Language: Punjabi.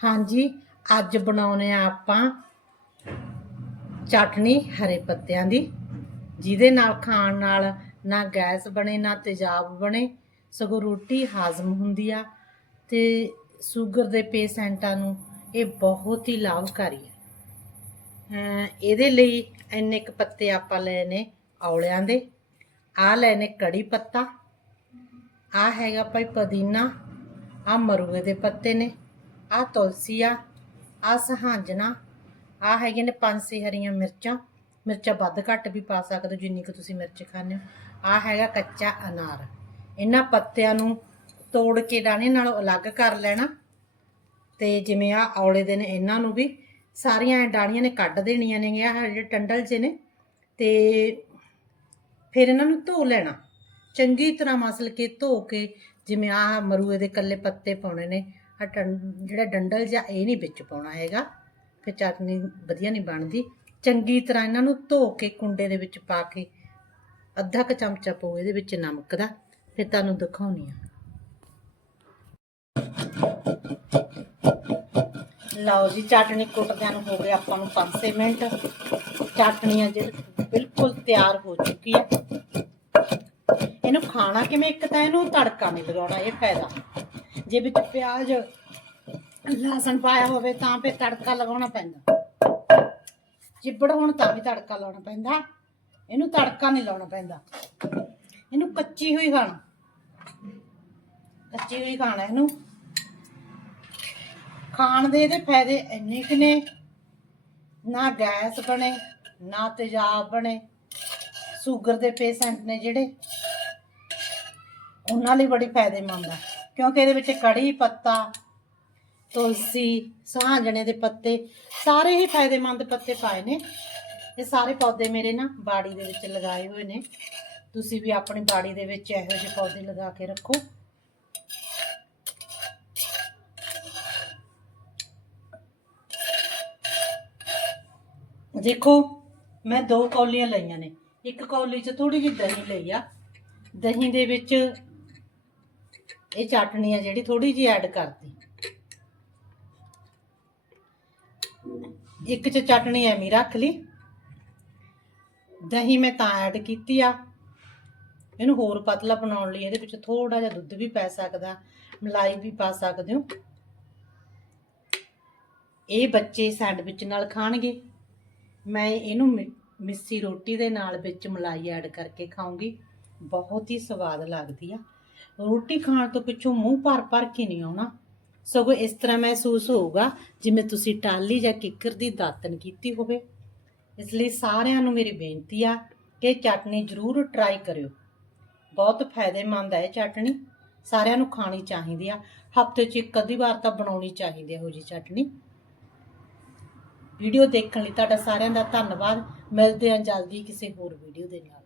ਹਾਂਜੀ, ਅੱਜ ਬਣਾਉਨੇ ਆ ਆਪਾਂ ਚਟਨੀ ਹਰੇ ਪੱਤਿਆਂ ਦੀ। ਜਿਹਦੇ ਨਾਲ ਖਾਣ ਨਾਲ ਨਾ ਗੈਸ ਬਣੇ, ਨਾ ਤੇਜ਼ਾਬ ਬਣੇ, ਸਗੋਂ ਰੋਟੀ ਹਾਜ਼ਮ ਹੁੰਦੀ ਆ ਤੇ ਸ਼ੂਗਰ ਦੇ ਪੇਸ਼ੈਂਟਾਂ ਨੂੰ ਇਹ ਬਹੁਤ ਹੀ ਲਾਭਕਾਰੀ ਹੈ ਇਹਦੇ ਲਈ ਇੰਨੇ ਕੁ ਪੱਤੇ ਆਪਾਂ ਲਏ ਨੇ ਔਲਿਆਂ ਦੇ। ਆ ਲਏ ਨੇ ਕੜੀ ਪੱਤਾ। ਆ ਹੈਗਾ ਭਾਈ ਪੁਦੀਨਾ। ਆ ਮਰੂਏ ਦੇ ਪੱਤੇ ਨੇ। ਆ ਤੁਲਸੀ ਆ ਆ ਸਹਾਂਜਣਾ ਆ ਹੈਗੇ ਨੇ ਪੰਜ ਛੇ ਹਰੀਆਂ ਮਿਰਚਾਂ। ਮਿਰਚਾਂ ਵੱਧ ਘੱਟ ਵੀ ਪਾ ਸਕਦੇ ਹੋ, ਜਿੰਨੀ ਕੁ ਤੁਸੀਂ ਮਿਰਚ ਖਾਂਦੇ ਹੋ। ਆ ਹੈਗਾ ਕੱਚਾ ਅਨਾਰ। ਇਹਨਾਂ ਪੱਤਿਆਂ ਨੂੰ ਤੋੜ ਕੇ ਡਾਣੇ ਨਾਲੋਂ ਅਲੱਗ ਕਰ ਲੈਣਾ। ਤੇ ਜਿਵੇਂ ਆ ਔਲੇ ਦੇ ਨੇ, ਇਹਨਾਂ ਨੂੰ ਵੀ ਸਾਰੀਆਂ ਐਂ ਡਾਣੀਆਂ ਨੇ, ਕੱਢ ਦੇਣੀਆਂ ਨੇ, ਆਹ ਜਿਹੜੇ ਟੰਡਲ ਜੇ ਨੇ। ਤੇ ਫਿਰ ਇਹਨਾਂ ਨੂੰ ਧੋ ਲੈਣਾ। ਚੰਗੀ ਤਰ੍ਹਾਂ ਮਸਲ ਕੇ ਧੋ ਕੇ, ਜਿਵੇਂ ਆਹ ਮਰੂਏ ਦੇ ਕੱਲੇ ਪੱਤੇ ਪਾਉਣੇ ਨੇ ਆ ਜਿਹੜਾ ਡੰਡਲ ਜਾਂ ਇਹ ਨਹੀਂ ਵਿੱਚ ਪਾਉਣਾ ਹੈਗਾ, ਫਿਰ ਚਟਨੀ ਵਧੀਆ ਨਹੀਂ ਬਣਦੀ। ਚੰਗੀ ਤਰ੍ਹਾਂ ਇਹਨਾਂ ਨੂੰ ਧੋ ਕੇ ਕੁੰਡੇ ਦੇ ਵਿੱਚ ਪਾ ਕੇ ਅੱਧਾ ਕੁ ਚਮਚਾ ਪਾਓ, ਇਹਦੇ ਵਿੱਚ ਨਮਕ ਦਾ, ਫਿਰ ਤੁਹਾਨੂੰ ਦਿਖਾਉਣੀ ਆ। ਲਓ ਜੀ, ਚਟਨੀ ਕੁੱਟਦਿਆਂ ਨੂੰ ਹੋ ਗਏ ਆਪਾਂ ਨੂੰ 5-6 ਮਿੰਟ। ਚਟਨੀ ਆ ਜਿਹੜੀ ਬਿਲਕੁਲ ਤਿਆਰ ਹੋ ਚੁੱਕੀ ਹੈ ਇਹਨੂੰ ਖਾਣਾ ਕਿਵੇਂ ਇੱਕ ਤਾਂ ਇਹਨੂੰ ਤੜਕਾ ਨਹੀਂ ਲਗਾਉਣਾ, ਇਹ ਫਾਇਦਾ। ਜੇ ਵਿੱਚ ਪਿਆਜ਼ ਲਸਣ ਪਾਇਆ ਹੋਵੇ ਤਾਂ ਫਿਰ ਤੜਕਾ ਲਗਾਉਣਾ ਪੈਂਦਾ। ਚਿੱਬੜ ਹੋਣ ਤਾਂ ਵੀ ਤੜਕਾ ਲਾਉਣਾ ਪੈਂਦਾ। ਇਹਨੂੰ ਤੜਕਾ ਨਹੀਂ ਲਾਉਣਾ ਪੈਂਦਾ। ਇਹਨੂੰ ਕੱਚੀ ਹੋਈ ਖਾਣਾ। ਕੱਚੀ ਹੋਈ ਖਾਣਾ ਇਹਨੂੰ। ਖਾਣ ਦੇ ਇਹਦੇ ਫਾਇਦੇ ਇੰਨੇ ਕਿ ਨੇ। ਨਾ ਗੈਸ ਬਣੇ, ਨਾ ਤੇਜ਼ਾਬ ਬਣੇ। ਸ਼ੂਗਰ ਦੇ ਪੇਸ਼ੈਂਟ ਨੇ ਜਿਹੜੇ। ਉਹਨਾਂ ਲਈ ਬੜੀ ਫਾਇਦੇਮੰਦ ਆ। ਕਿਉਂਕਿ ਇਹਦੇ ਵਿੱਚ ਕੜੀ ਪੱਤਾ, ਤੁਲਸੀ ਸਹਾਂਜਣੇ ਦੇ ਪੱਤੇ, ਸਾਰੇ ਹੀ ਫਾਇਦੇਮੰਦ ਪੱਤੇ ਪਾਏ ਨੇ। ਇਹ ਸਾਰੇ ਪੌਦੇ ਮੇਰੇ ਨਾ ਬਾੜੀ ਦੇ ਵਿੱਚ ਲਗਾਏ ਹੋਏ ਨੇ। ਤੁਸੀਂ ਵੀ ਆਪਣੀ ਬਾੜੀ ਦੇ ਵਿੱਚ ਇਹੋ ਜਿਹੇ ਪੌਦੇ ਲਗਾ ਕੇ ਰੱਖੋ। ਦੇਖੋ, ਮੈਂ ਦੋ ਕੌਲੀਆਂ ਲਈਆਂ ਨੇ। ਇੱਕ ਕੌਲੀ 'ਚ ਥੋੜੀ ਜਿਹੀ ਦਹੀਂ ਲਈ ਆ। ਦਹੀਂ ਦੇ ਵਿੱਚ ਇਹ ਚਟਨੀ ਆ ਜਿਹੜੀ ਥੋੜੀ ਜਿਹੀ ਐਡ ਕਰਤੀ। ਇੱਕ 'ਚ ਚਟਨੀ ਐਵੇਂ ਰੱਖ ਲਈ। ਦਹੀਂ ਮੈਂ ਤਾਂ ਐਡ ਕੀਤੀ ਆ। ਇਹਨੂੰ ਹੋਰ ਪਤਲਾ ਬਣਾਉਣ ਲਈ ਇਹਦੇ ਵਿੱਚ ਥੋੜਾ ਜਿਹਾ ਦੁੱਧ ਵੀ ਪੈ ਸਕਦਾ, ਮਲਾਈ ਵੀ ਪਾ ਸਕਦੇ ਹੋ। ਇਹ ਬੱਚੇ ਸੈਂਡਵਿਚ ਨਾਲ ਖਾਣਗੇ। ਮੈਂ ਇਹਨੂੰ ਮਿ- ਮਿੱਸੀ ਰੋਟੀ ਦੇ ਨਾਲ ਵਿੱਚ ਮਲਾਈ ਐਡ ਕਰਕੇ ਖਾਉਂਗੀ ਬਹੁਤ ਹੀ ਸਵਾਦ ਲੱਗਦੀ ਆ। ਰੋਟੀ ਖਾਣ ਤੋਂ ਪਿੱਛੋਂ ਮੂੰਹ ਭਰ ਭਰ ਕੇ ਨਹੀਂ ਆਉਣਾ। ਸਗੋਂ ਇਸ ਤਰ੍ਹਾਂ ਮਹਿਸੂਸ ਹੋਊਗਾ ਜਿਵੇਂ ਤੁਸੀਂ ਟਾਲੀ ਜਾਂ ਕਿੱਕਰ ਦੀ ਦਾਤਨ ਕੀਤੀ ਹੋਵੇ। ਇਸ ਲਈ ਸਾਰਿਆਂ ਨੂੰ ਮੇਰੀ ਬੇਨਤੀ ਆ ਕਿ ਚਟਨੀ ਜ਼ਰੂਰ ਟਰਾਈ ਕਰਿਓ। ਬਹੁਤ ਫਾਇਦੇਮੰਦ ਹੈ ਚਟਨੀ। ਸਾਰਿਆਂ ਨੂੰ ਖਾਣੀ ਚਾਹੀਦੀ ਆ। ਹਫ਼ਤੇ 'ਚ ਇੱਕ ਅੱਧੀ ਵਾਰ ਤਾਂ ਬਣਾਉਣੀ ਚਾਹੀਦੀ ਹੈ ਇਹੋ ਜੀ ਚਟਨੀ। ਵੀਡੀਓ ਦੇਖਣ ਲਈ ਤੁਹਾਡਾ ਸਾਰਿਆਂ ਦਾ ਧੰਨਵਾਦ। ਮਿਲਦੇ ਹਾਂ ਜਲਦੀ ਕਿਸੇ ਹੋਰ ਵੀਡੀਓ ਦੇ ਨਾਲ।